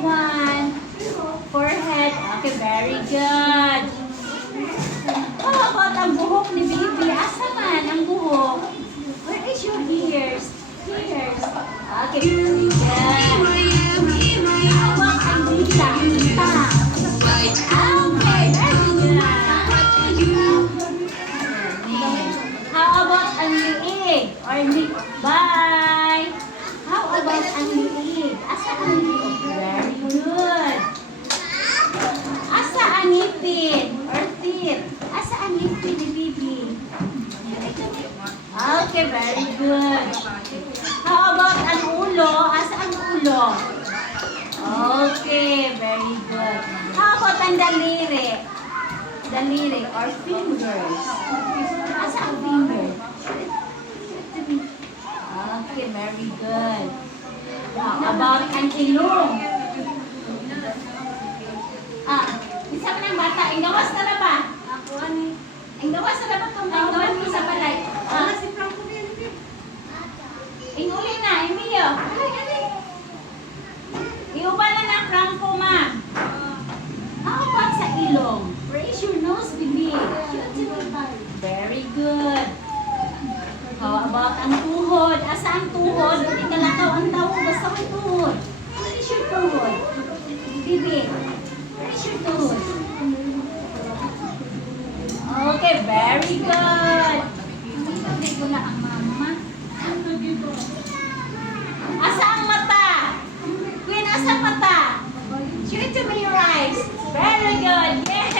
one. Forehead. Okay, very good. How about ang buhok ni baby? Asa man ang buhok? Where is your ears? Ears. Okay, very good. How about ang dita? Dita. Okay, very good. How about ang liig? Or bye. How about ang liig? Asa ang liig? Very good. Asa ang ngipin? Or teeth? Asa ang ngipin ni Bibi? Okay, very good. How about ang ulo? Asa ang ulo? Okay, very good. How about ang daliri? Daliri or fingers? Asa ang finger? Okay, very good. How about ang ilong? Isa pa ng bata. Ang gawas na na ba? Ako, ani. Ang gawas na na ba itong ang gawas mo sa balay? Si Franco din. Inguli na, Emilio. Iuba na ng Franco, ma. How about sa ilong? Raise your nose, baby. Very good. How about ang tuhod? Asa ang tuhod? Hindi ka lakaw ang tawag. Basta may tuhod. Where is your tuhod? Bibi, where is your tuhod? Okay, very good. Hindi ko na ang mama. Asa ang mata? Queen, asa ang mata? Show it to me your eyes. Very good. Yes.